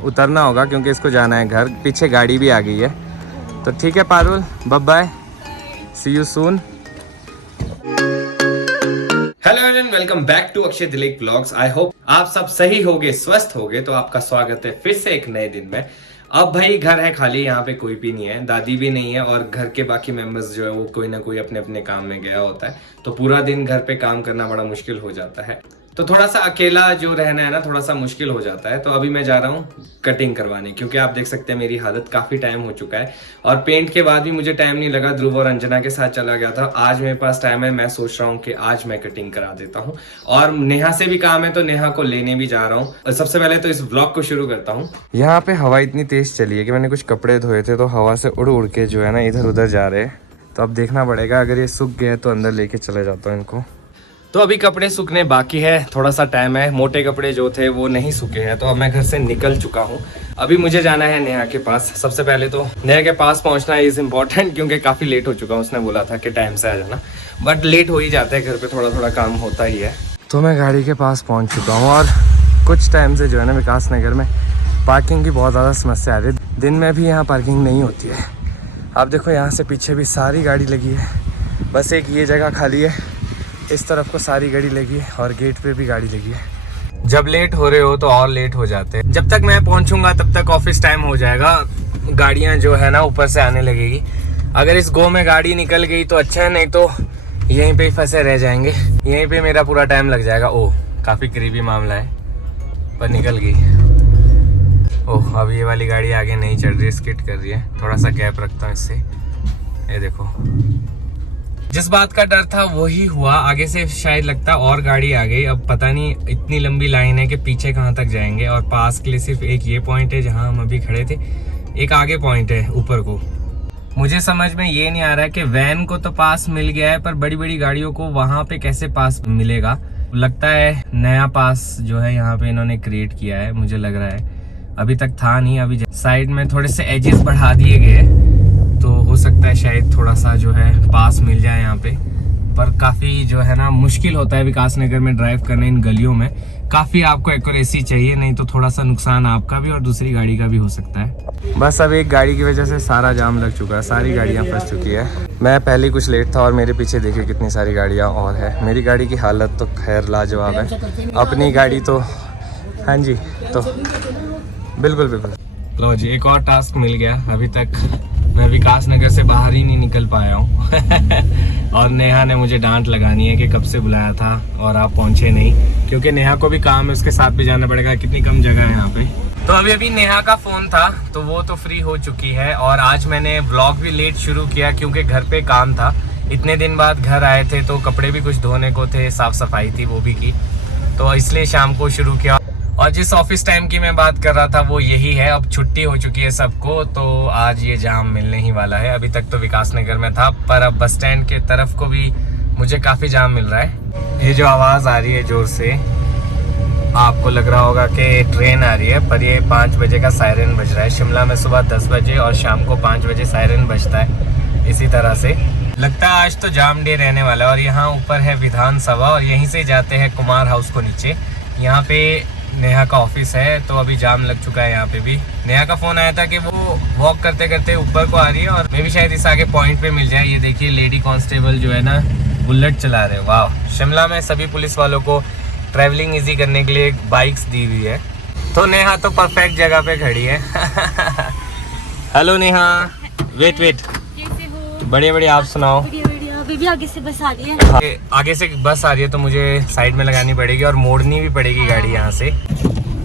उतरना होगा क्योंकि इसको जाना है घर। पीछे गाड़ी भी आ गई है। तो ठीक है Parul, bye bye, see you soon. Hello and welcome back to Akshay Dilip blogs. I hope आप सब सही होगे, स्वस्थ होगे। तो आपका स्वागत है फिर से एक नए दिन में। अब भाई घर है खाली, यहाँ पे कोई भी नहीं है, दादी भी नहीं है और घर के बाकी मेंबर्स जो है वो कोई ना कोई अपने अपने काम में गया होता है। तो पूरा दिन घर पे काम करना बड़ा मुश्किल हो जाता है। तो थोड़ा सा अकेला जो रहना है ना, थोड़ा सा मुश्किल हो जाता है। तो अभी मैं जा रहा हूँ कटिंग करवाने, क्योंकि आप देख सकते हैं मेरी हालत काफ़ी टाइम हो चुका है और पेंट के बाद भी मुझे टाइम नहीं लगा। ध्रुव और अंजना के साथ चला गया था। आज मेरे पास टाइम है, मैं सोच रहा हूँ कि आज मैं कटिंग करा देता हूँ। और नेहा से भी काम है तो नेहा को लेने भी जा रहा हूँ। सबसे पहले तो इस व्लॉग को शुरू करता हूँ। यहाँ पे हवा इतनी तेज चली है कि मैंने कुछ कपड़े धोए थे तो हवा से उड़ उड़ के जो है ना इधर उधर जा रहे हैं। तो अब देखना पड़ेगा, अगर ये सूख गए तो अंदर लेके चले जाता हूँ इनको। तो अभी कपड़े सूखने बाकी है, थोड़ा सा टाइम है। मोटे कपड़े जो थे वो नहीं सूखे हैं। तो अब मैं घर से निकल चुका हूँ। अभी मुझे जाना है नेहा के पास। सबसे पहले तो नेहा के पास पहुँचना इज़ इम्पॉर्टेंट, क्योंकि काफ़ी लेट हो चुका हूँ। उसने बोला था कि टाइम से आ जाना, बट लेट हो ही जाता है, घर पे थोड़ा थोड़ा काम होता ही है। तो मैं गाड़ी के पास पहुँच चुका हूँ और कुछ टाइम से जो है ना विकास नगर में पार्किंग की बहुत ज़्यादा समस्या आ रही है। दिन में भी यहाँ पार्किंग नहीं होती है। आप देखो यहाँ से पीछे भी सारी गाड़ी लगी है, बस एक ये जगह खाली है। इस तरफ को सारी गाड़ी लगी है और गेट पे भी गाड़ी लगी है। जब लेट हो रहे हो तो और लेट हो जाते हैं। जब तक मैं पहुंचूंगा तब तक ऑफिस टाइम हो जाएगा। गाड़ियां जो है ना ऊपर से आने लगेगी। अगर इस गो में गाड़ी निकल गई तो अच्छा है, नहीं तो यहीं पे ही फंसे रह जाएंगे। यहीं पे मेरा पूरा टाइम लग जाएगा। ओह, काफ़ी करीबी मामला है, पर निकल गई। ओह, अब ये वाली गाड़ी आगे नहीं चढ़ रही, स्किड कर रही है। थोड़ा सा गैप रखता हूँ इससे। ये देखो, जिस बात का डर था वही हुआ। आगे से शायद लगता और गाड़ी आ गई। अब पता नहीं, इतनी लंबी लाइन है कि पीछे कहाँ तक जाएंगे। और पास के लिए सिर्फ एक ये पॉइंट है जहाँ हम अभी खड़े थे, एक आगे पॉइंट है ऊपर को। मुझे समझ में ये नहीं आ रहा है कि वैन को तो पास मिल गया है, पर बड़ी बड़ी गाड़ियों को वहाँ पे कैसे पास मिलेगा। लगता है नया पास जो है यहाँ पे इन्होंने क्रिएट किया है, मुझे लग रहा है। अभी तक था नहीं, अभी साइड में थोड़े से एजेस बढ़ा दिए गए, तो हो सकता है शायद थोड़ा सा जो है पास मिल जाए यहाँ पे। पर काफ़ी जो है ना मुश्किल होता है विकास नगर में ड्राइव करने इन गलियों में। काफ़ी आपको एक्यूरेसी चाहिए, नहीं तो थोड़ा सा नुकसान आपका भी और दूसरी गाड़ी का भी हो सकता है। बस अब एक गाड़ी की वजह से सारा जाम लग चुका है, सारी गाड़ियाँ फंस चुकी है। मैं पहले कुछ लेट था और मेरे पीछे देखिए कितनी सारी गाड़ियाँ और है। मेरी गाड़ी की हालत तो खैर लाजवाब है। अपनी गाड़ी तो हाँ जी, तो बिल्कुल बिल्कुल। लो जी, एक और टास्क मिल गया। अभी तक मैं विकास नगर से बाहर ही नहीं निकल पाया हूँ और नेहा ने मुझे डांट लगानी है कि कब से बुलाया था और आप पहुँचे नहीं, क्योंकि नेहा को भी काम है, उसके साथ भी जाना पड़ेगा। कितनी कम जगह है यहाँ पे। तो अभी नेहा का फ़ोन था तो वो तो फ्री हो चुकी है। और आज मैंने व्लॉग भी लेट शुरू किया क्योंकि घर पे काम था। इतने दिन बाद घर आए थे तो कपड़े भी कुछ धोने को थे, साफ़ सफाई थी वो भी की, तो इसलिए शाम को शुरू किया। और जिस ऑफिस टाइम की मैं बात कर रहा था वो यही है। अब छुट्टी हो चुकी है सबको, तो आज ये जाम मिलने ही वाला है। अभी तक तो विकास नगर में था, पर अब बस स्टैंड के तरफ को भी मुझे काफ़ी जाम मिल रहा है। ये जो आवाज़ आ रही है ज़ोर से, आपको लग रहा होगा कि ट्रेन आ रही है, पर ये 5 बजे का सायरन बज रहा है। शिमला में सुबह 10 बजे और शाम को 5 बजे सायरन बजता है। इसी तरह से लगता है आज तो जाम डे रहने वाला है। और यहाँ ऊपर है विधानसभा और यहीं से जाते हैं कुमार हाउस को नीचे। यहाँ पे नेहा का ऑफिस है, तो अभी जाम लग चुका है यहाँ पे भी। नेहा का फ़ोन आया था कि वो वॉक करते करते ऊपर को आ रही है और मैं भी शायद इस आगे पॉइंट पे मिल जाए। ये देखिए लेडी कांस्टेबल जो है ना बुलेट चला रहे हैं। वाह, शिमला में सभी पुलिस वालों को ट्रैवलिंग इजी करने के लिए बाइक्स दी हुई है। तो नेहा तो परफेक्ट जगह पे खड़ी है। हेलो नेहा, वेट बढ़िया बढ़िया, आप सुनाओ। भी आगे से बस आ रही है। आगे से बस आ रही है तो मुझे साइड में लगानी पड़ेगी और मोड़नी भी पड़ेगी गाड़ी यहाँ से।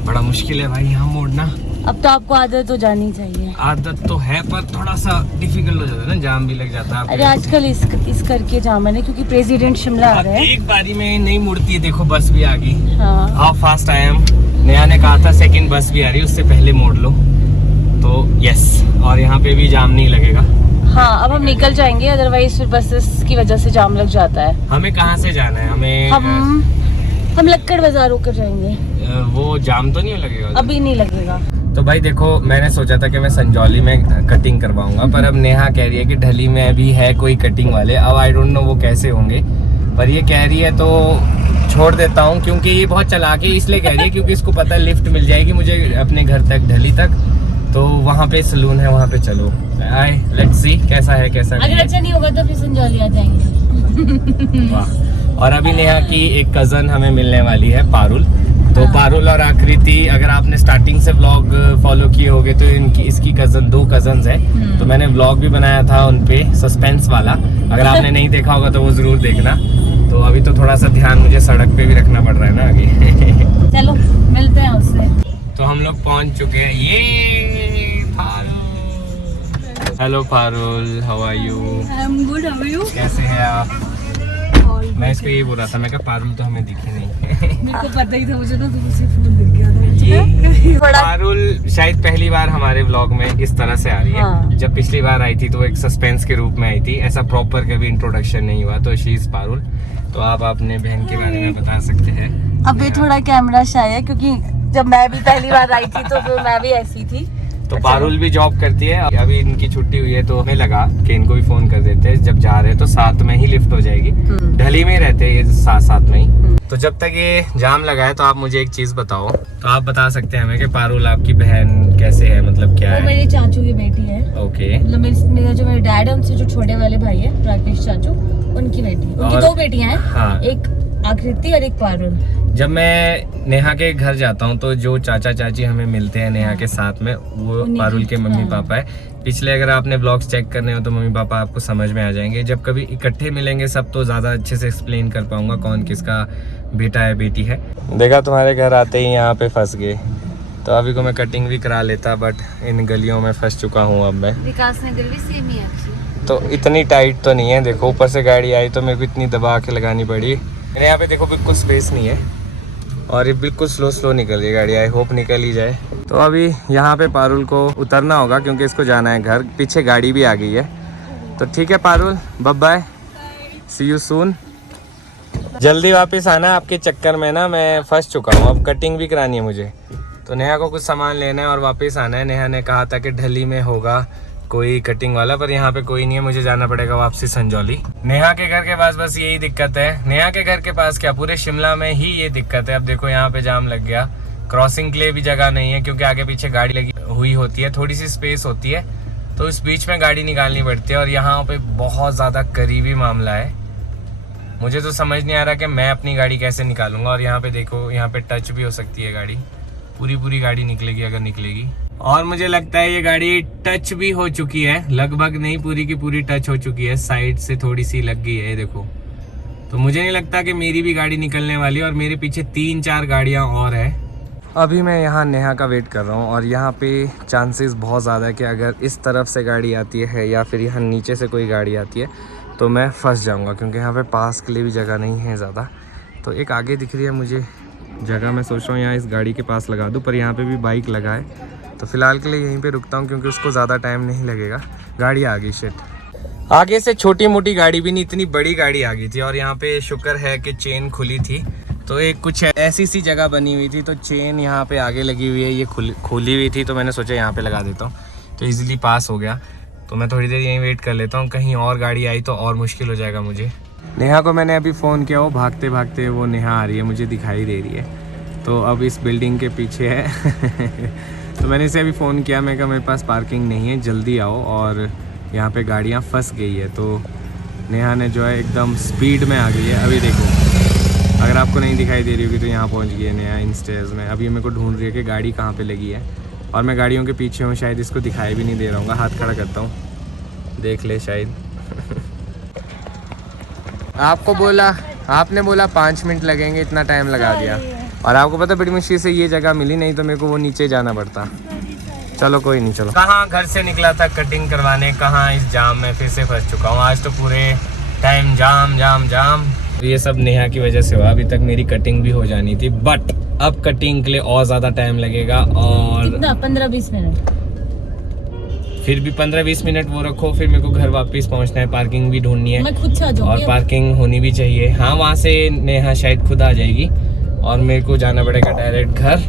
बड़ा मुश्किल है भाई यहाँ मोड़ना। अब तो आपको आदत हो जानी चाहिए। आदत तो है पर थोड़ा सा डिफिकल्ट हो जाता है ना, जाम भी लग जाता है। अरे आजकल इस करके जाम है ना, क्योंकि प्रेसिडेंट शिमला आ रहा है। एक बारी में नहीं मुड़ती है, देखो बस भी आ गई। हाँ, how fast I am. Neha ने कहा था सेकंड बस भी आ रही है, उससे पहले मोड़ लो। तो यस, और यहाँ पे भी जाम नहीं लगेगा। हाँ, अब हम निकल जाएंगे, अदरवाइज फिर बसेस की वजह से जाम लग जाता है। हमें कहाँ से जाना है? हम लक्कड़ बाजार होकर जाएंगे। वो जाम तो नहीं लगेगा? अभी नहीं लगेगा। तो भाई देखो, मैंने सोचा था कि मैं संजौली में कटिंग करवाऊंगा, पर अब नेहा कह रही है कि ढली में भी है कोई कटिंग वाले। अब आई डोंट नो वो कैसे होंगे, पर ये कह रही है तो छोड़ देता हूँ, क्योंकि ये बहुत चला के इसलिए कह रही है क्योंकि इसको पता है लिफ्ट मिल जाएगी मुझे अपने घर तक, ढली तक, तो वहाँ पे सलून है, वहाँ पे चलो। आए लेट्स सी कैसा है कैसा अगर अच्छा नहीं होगा तो फिर संजौली आ जाएंगे। वाह। और अभी नेहा की एक कजन हमें मिलने वाली है, पारुल। तो पारुल और आकृति, अगर आपने स्टार्टिंग से व्लॉग फॉलो किए होगे तो इसकी कजन, 2 कजन्स है। तो मैंने व्लॉग भी बनाया था उनपे, सस्पेंस वाला, अगर आपने नहीं देखा होगा तो वो जरूर देखना। तो अभी तो थोड़ा सा ध्यान मुझे सड़क पे भी रखना पड़ रहा है ना आगे। चलो मिलते हैं उससे। तो हम लोग पहुंच चुके हैं। ये hello Parul, how are you? I am good, how are you? कैसे हैं आप? मैं इसको ये बोल रहा था, मैं कहा पारुल तो हमें दिखे नहीं। मेरे को पता ही था, मुझे ना तुमसे फोन दिख गया था। पारुल शायद पहली बार हमारे व्लॉग में इस तरह से आ रही है। हाँ। जब पिछली बार आई थी तो एक सस्पेंस के रूप में आई थी, ऐसा प्रॉपर कभी इंट्रोडक्शन नहीं हुआ। तो शी इज पारुल। तो आप अपने बहन के बारे में बता सकते हैं? अभी थोड़ा कैमरा शाय है, क्योंकि जब मैं भी पहली बार आई थी तो फिर मैं भी ऐसी थी। तो पारुल भी जॉब करती है, अभी इनकी छुट्टी हुई है तो हमें लगा कि इनको भी फोन कर देते हैं, जब जा रहे हैं तो साथ में ही लिफ्ट हो जाएगी। ढली में ही रहते हैं ये, साथ में ही। तो जब तक ये जाम लगा है तो आप मुझे एक चीज बताओ। तो आप बता सकते हैं हमें कि पारुल आपकी बहन कैसे है, मतलब क्या वो है? मेरे चाचू की बेटी है। ओके। मतलब मेरा जो मेरे डैड है उनसे जो छोटे वाले भाई है, राकेश चाचू, उनकी बेटी, उनकी 2 बेटियां हैं। हाँ। एक आकृति और एक पारुल। जब मैं नेहा के घर जाता हूँ तो जो चाचा चाची हमें मिलते हैं नेहा के साथ में, वो पारुल के मम्मी पापा है। पिछले अगर आपने ब्लॉग्स चेक करने हो तो मम्मी पापा आपको समझ में आ जाएंगे। जब कभी इकट्ठे मिलेंगे सब तो ज्यादा अच्छे से एक्सप्लेन कर पाऊंगा कौन किसका बेटा है बेटी है। देखा तुम्हारे घर आते ही यहाँ पे फंस गए, तो अभी को मैं कटिंग भी करा लेता, बट इन गलियों में फंस चुका हूँ अब मैं। विकास नगर भी सेम ही है। तो इतनी टाइट तो नहीं है, देखो ऊपर से गाड़ी आई तो मेरे को इतनी दबा के लगानी पड़ी। मेरे यहाँ पे देखो बिल्कुल स्पेस नहीं है और ये बिल्कुल स्लो निकल रही है गाड़ी। आई होप निकल ही जाए। तो अभी यहाँ पे पारुल को उतरना होगा क्योंकि इसको जाना है घर। पीछे गाड़ी भी आ गई है। तो ठीक है Parul, bye bye, see you soon. जल्दी वापस आना, आपके चक्कर में ना मैं फंस चुका हूँ। अब कटिंग भी करानी है मुझे, तो नेहा को कुछ सामान लेना है और वापस आना है। नेहा ने कहा था कि ढली में होगा कोई कटिंग वाला, पर यहाँ पे कोई नहीं है, मुझे जाना पड़ेगा वापसी संजौली। नेहा के घर के पास बस यही दिक्कत है। नेहा के घर के पास क्या, पूरे शिमला में ही ये दिक्कत है। अब देखो यहाँ पे जाम लग गया, क्रॉसिंग के लिए भी जगह नहीं है क्योंकि आगे पीछे गाड़ी लगी हुई होती है, थोड़ी सी स्पेस होती है तो इस बीच में गाड़ी निकालनी पड़ती है। और यहाँ पे बहुत ज़्यादा करीबी मामला है, मुझे तो समझ नहीं आ रहा कि मैं अपनी गाड़ी कैसे निकालूंगा। और यहाँ पे देखो, यहाँ पे टच भी हो सकती है गाड़ी, पूरी गाड़ी निकलेगी अगर निकलेगी। और मुझे लगता है ये गाड़ी टच भी हो चुकी है, लगभग नहीं पूरी की पूरी टच हो चुकी है, साइड से थोड़ी सी लग गई है देखो। तो मुझे नहीं लगता कि मेरी भी गाड़ी निकलने वाली है और मेरे पीछे 3-4 गाड़ियां और है। अभी मैं यहाँ नेहा का वेट कर रहा हूँ और यहाँ पे चांसेस बहुत ज़्यादा है कि अगर इस तरफ से गाड़ी आती है या फिर यहाँ नीचे से कोई गाड़ी आती है तो मैं फंस जाऊँगा, क्योंकि यहाँ पे पास के लिए भी जगह नहीं है ज़्यादा। तो एक आगे दिख रही है मुझे जगह, मैं सोच रहा हूँ यहाँ इस गाड़ी के पास लगा दूँ, पर यहाँ पे भी बाइक लगा है। तो फिलहाल के लिए यहीं पे रुकता हूँ क्योंकि उसको ज़्यादा टाइम नहीं लगेगा। गाड़ी आ गई, शिट। आगे से छोटी मोटी गाड़ी भी नहीं, इतनी बड़ी गाड़ी आ गई थी। और यहाँ पे शुक्र है कि चेन खुली थी, तो एक कुछ ऐसी सी जगह बनी हुई थी तो चेन यहाँ पे आगे लगी हुई है, ये खुली हुई थी तो मैंने सोचा यहाँ पे लगा देता हूँ, तो इजीली पास हो गया। तो मैं थोड़ी देर यहीं वेट कर लेता हूँ, कहीं और गाड़ी आई तो और मुश्किल हो जाएगा मुझे। नेहा को मैंने अभी फ़ोन किया, वो भागते भागते वो नेहा आ रही है, मुझे दिखाई दे रही है। तो अब इस बिल्डिंग के पीछे है तो मैंने इसे अभी फ़ोन किया, मैं कहा मेरे पास पार्किंग नहीं है, जल्दी आओ, और यहाँ पे गाड़ियाँ फंस गई है। तो नेहा ने जो है एकदम स्पीड में आ गई है। अभी देखो, अगर आपको नहीं दिखाई दे रही होगी तो यहाँ पहुँच गई है नेहा इन स्टेयर्स में। अभी मेरे को ढूंढ रही है कि गाड़ी कहाँ पे लगी है, और मैं गाड़ियों के पीछे हूँ, शायद इसको दिखाई भी नहीं दे रहा हूँ। हाथ खड़ा करता हूँ, देख ले शायद आपको बोला, आपने बोला 5 मिनट लगेंगे, इतना टाइम लगा दिया। और आपको पता बड़ी मुश्किल से ये जगह मिली, नहीं तो मेरे को वो नीचे जाना पड़ता। चलो कोई नहीं, चलो। कहाँ घर से निकला था कटिंग करवाने, कहाँ इस जाम में फिर से फंस चुका हूँ। आज तो पूरे टाइम जाम जाम जाम। ये सब नेहा की वजह से हुआ। अभी तक मेरी कटिंग भी हो जानी थी, बट अब कटिंग के लिए और ज़्यादा टाइम लगेगा। और 15-20 मिनट, फिर भी 15-20 मिनट वो रखो, फिर मेरे को घर वापस पहुंचना है, पार्किंग भी ढूंढनी है, मैं खुद से आ जाऊंगी और पार्किंग होनी भी चाहिए। हाँ, वहाँ से नेहा शायद खुद आ जाएगी और मेरे को जाना पड़ेगा डायरेक्ट घर,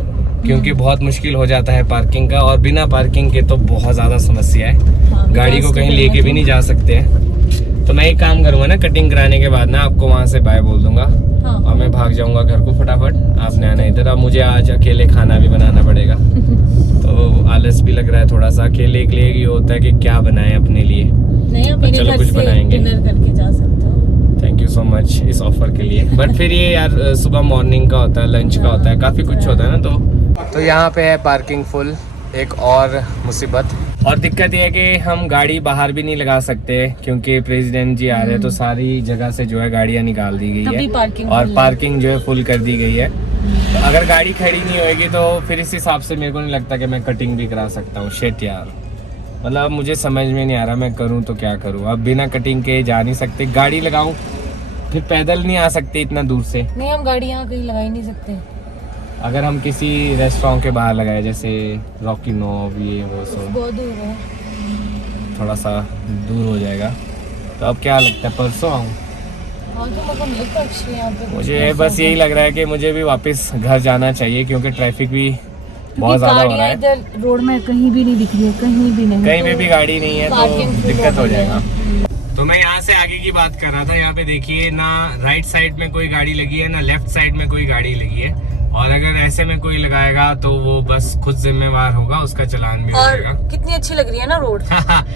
क्योंकि बहुत मुश्किल हो जाता है पार्किंग का। और बिना पार्किंग के तो बहुत ज़्यादा समस्या है। हाँ, गाड़ी को कहीं लेके भी नहीं जा सकते हैं। तो मैं एक काम करूंगा ना, कटिंग कराने के बाद ना आपको वहाँ से बाय बोल दूंगा। हाँ। और मैं भाग जाऊंगा घर को फटाफट। आपने आना इधर। अब मुझे आज अकेले खाना भी बनाना पड़ेगा तो आलस भी लग रहा है थोड़ा सा। अकेले के लिए ये होता है कि क्या बनाएं अपने लिए। नहीं, आप मेरे चलो घर कुछ से बनाएंगे। डिनर करके जा सकते हो। थैंक यू सो मच इस ऑफर के लिए। बट फिर ये यार सुबह मॉर्निंग का होता है, लंच का होता है, काफ़ी कुछ होता है ना। तो यहाँ पे है पार्किंग फुल। एक और मुसीबत और दिक्कत ये है कि हम गाड़ी बाहर भी नहीं लगा सकते क्योंकि प्रेसिडेंट जी आ रहे हैं। तो सारी जगह से जो है गाड़ियाँ निकाल दी गई तभी है पार्किंग और फुल है। पार्किंग जो है फुल कर दी गई है। तो अगर गाड़ी खड़ी नहीं होएगी तो फिर इस हिसाब से मेरे को नहीं लगता कि मैं कटिंग भी करा सकता हूँ। शिट यार, मतलब मुझे समझ में नहीं आ रहा मैं करूँ तो क्या करूँ। अब बिना कटिंग के जा नहीं सकते, गाड़ी लगाऊं फिर पैदल नहीं आ सकते इतना दूर से। नहीं, हम गाड़ी यहाँ कहीं लगा ही नहीं सकते। अगर हम किसी रेस्टोरेंट के बाहर लगाए जैसे रॉकी नोब ये वो सब, बहुत दूर है। थोड़ा सा दूर हो जाएगा। तो अब क्या लगता है परसों आऊँ? हाँ, तो मतलब नहीं पक्षी यहाँ पे। मुझे बस यही लग रहा है कि मुझे भी वापस घर जाना चाहिए क्योंकि ट्रैफिक भी बहुत ज़्यादा हो रहा है। इधर रोड में कहीं भी नहीं दिख रही है, कहीं भी नहीं। कहीं पे भी गाड़ी नहीं है तो पार्किंग फुल दिक्कत हो गई है। जाएगा। तो मैं यहाँ से आगे की बात कर रहा था। यहाँ पे देखिए ना, राइट साइड में कोई गाड़ी लगी है ना लेफ्ट साइड में कोई गाड़ी लगी है। और अगर ऐसे में कोई लगाएगा तो वो बस खुद जिम्मेवार होगा, उसका चालान भी हो और जाएगा। कितनी अच्छी लग रही है ना रोड।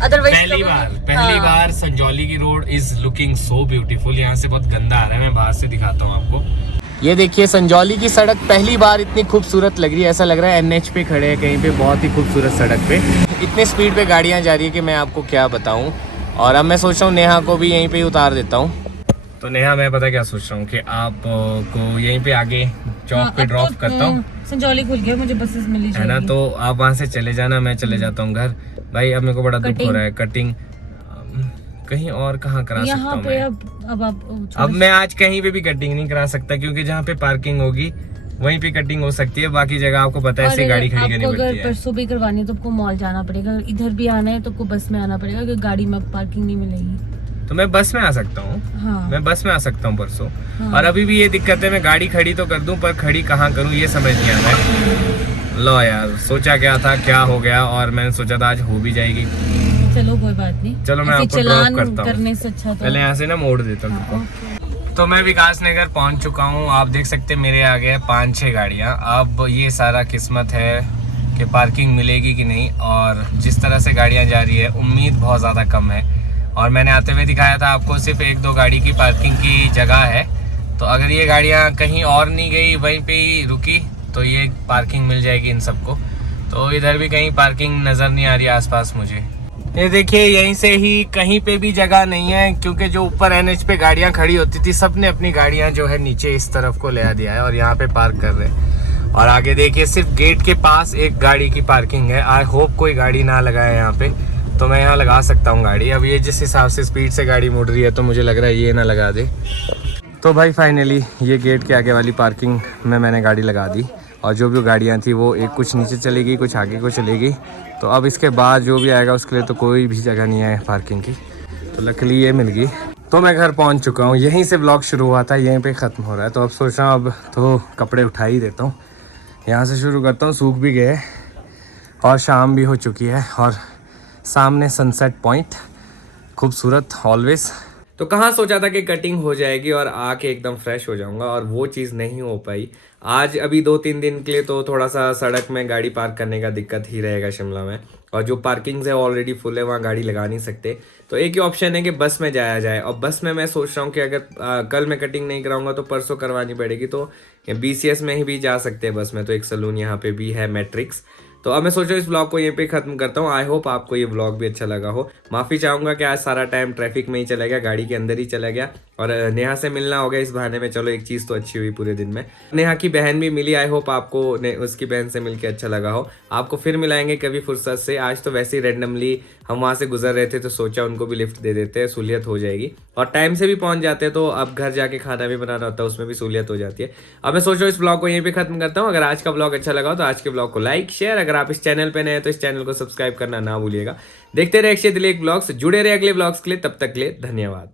अदरवाइज पहली बार संजौली की road is looking so beautiful. यहाँ से बहुत गंदा आ रहा है, मैं बाहर से दिखाता हूँ आपको। ये देखिए संजौली की सड़क पहली बार इतनी खूबसूरत लग रही है। ऐसा लग रहा है एनएच पे खड़े हैं कहीं पे, बहुत ही खूबसूरत सड़क पे। इतनी स्पीड पे गाड़ियाँ जा रही है कि मैं आपको क्या बताऊँ। और अब मैं सोच रहा हूँ नेहा को भी यहीं पे उतार देता हूँ। तो नेहा, मैं पता क्या सोच रहा हूँ कि आप को यहीं पे आगे चौक पे ड्रॉप करता हूँ। संजौली खुल गया, मुझे बसेस मिली है ना, तो आप वहाँ से चले जाना, मैं चले जाता हूँ घर। भाई अब मेरे को बड़ा दुख हो रहा है। कटिंग कहीं और कहाँ करा सकता हूँ मैं? अब मैं आज कहीं पे भी कटिंग नहीं करा सकता क्योंकि जहाँ पे पार्किंग होगी वहीं पे कटिंग हो सकती है। बाकी जगह आपको पता है ऐसी गाड़ी खड़ी करनी पड़ती है। अगर परसों भी करवानी है तो आपको मॉल जाना पड़ेगा। इधर भी आना है तो आपको बस में आना पड़ेगा क्योंकि गाड़ी में पार्किंग नहीं मिलेगी। तो मैं बस में आ सकता हूँ। हाँ। मैं बस में आ सकता हूँ परसों। हाँ। और अभी भी ये दिक्कत है, मैं गाड़ी खड़ी तो कर दूं पर खड़ी कहाँ करूँ ये समझ नहीं आ रहा है। लो यार, सोचा क्या था क्या हो गया, और मैंने सोचा था आज हो भी जाएगी। चलो कोई बात नहीं। चलो मैं आपको ड्रॉप करता हूँ। करने से अच्छा तो पहले यहाँ से ना मोड़ देता हूँ। तो मैं विकास नगर पहुँच चुका हूँ। आप देख सकते हैं मेरे आगे 5-6 गाड़ियाँ। अब ये सारा किस्मत है कि पार्किंग मिलेगी कि नहीं। और जिस तरह से गाड़ियाँ जा रही है उम्मीद बहुत ज़्यादा कम है। और मैंने आते हुए दिखाया था आपको सिर्फ 1-2 गाड़ी की पार्किंग की जगह है। तो अगर ये गाड़ियाँ कहीं और नहीं गई, वहीं पे ही रुकी, तो ये पार्किंग मिल जाएगी इन सबको। तो इधर भी कहीं पार्किंग नज़र नहीं आ रही आसपास मुझे। ये देखिए यहीं से ही कहीं पे भी जगह नहीं है क्योंकि जो ऊपर एनएच पे गाड़ियाँ खड़ी होती थी सबने अपनी गाड़ियाँ जो है नीचे इस तरफ को ले दिया है और यहाँ पे पार्क कर रहे हैं। और आगे देखिए सिर्फ गेट के पास एक गाड़ी की पार्किंग है। आई होप कोई गाड़ी ना लगाए यहाँ पे, तो मैं यहाँ लगा सकता हूँ गाड़ी। अब ये जिस हिसाब से स्पीड से गाड़ी मुड़ रही है तो मुझे लग रहा है ये ना लगा दे। तो भाई फाइनली ये गेट के आगे वाली पार्किंग में मैंने गाड़ी लगा दी। और जो भी गाड़ियाँ थी वो एक कुछ नीचे चलेगी कुछ आगे को चलेगी। तो अब इसके बाद जो भी आएगा उसके लिए तो कोई भी जगह नहीं है पार्किंग की। तो लकीली ये मिल गई। तो मैं घर पहुंच चुका हूँ। यहीं से ब्लॉग शुरू हुआ था, यहीं पे ख़त्म हो रहा है। तो अब सोच रहा हूँ अब तो कपड़े उठा ही देता हूँ, यहाँ से शुरू करता हूँ। सूख भी गए और शाम भी हो चुकी है और सामने सनसेट पॉइंट खूबसूरत ऑलवेज। तो कहाँ सोचा था कि कटिंग हो जाएगी और आके एकदम फ्रेश हो जाऊंगा, और वो चीज़ नहीं हो पाई। आज अभी 2-3 दिन के लिए तो थोड़ा सा सड़क में गाड़ी पार्क करने का दिक्कत ही रहेगा शिमला में। और जो पार्किंग्स है ऑलरेडी फुल है, वहाँ गाड़ी लगा नहीं सकते। तो एक ही ऑप्शन है कि बस में जाया जाए। और बस में मैं सोच रहा हूँ कि अगर कल मैं कटिंग नहीं कराऊंगा तो परसों करवानी पड़ेगी। तो BCS में ही भी जा सकते हैं बस में। तो एक सलून यहाँ पे भी है, मैट्रिक्स। तो अब मैं सोच रहा हूँ इस ब्लॉग को यहीं पे ख़त्म करता हूँ। आई होप आपको ये ब्लॉग भी अच्छा लगा हो। माफ़ी चाहूँगा कि आज सारा टाइम ट्रैफिक में ही चला गया, गाड़ी के अंदर ही चला गया। और नेहा से मिलना हो गया इस बहाने में। चलो एक चीज़ तो अच्छी हुई पूरे दिन में। नेहा की बहन भी मिली। आई होप आपको उसकी बहन से मिलकर अच्छा लगा हो। आपको फिर मिलाएंगे कभी फुर्सत से। आज तो वैसे ही रेंडमली हम वहाँ से गुजर रहे थे तो सोचा उनको भी लिफ्ट दे देते हैं, सहूलियत हो जाएगी। और टाइम से भी पहुँच जाते हैं तो अब घर जाके खाना भी बनाना होता है, उसमें भी सहूलियत हो जाती है। अब मैं सोच रहा हूँ इस ब्लॉग को यहीं पे खत्म करता हूँ। अगर आज का ब्लॉग अच्छा लगा हो तो आज के ब्लॉग को लाइक शेयर, अगर आप इस चैनल पे नए हैं तो इस चैनल को सब्सक्राइब करना ना भूलिएगा। देखते रहे अक्षय दिलेख ब्लॉग्स, जुड़े रहे अगले ब्लॉग्स के लिए। तब तक के लिए धन्यवाद।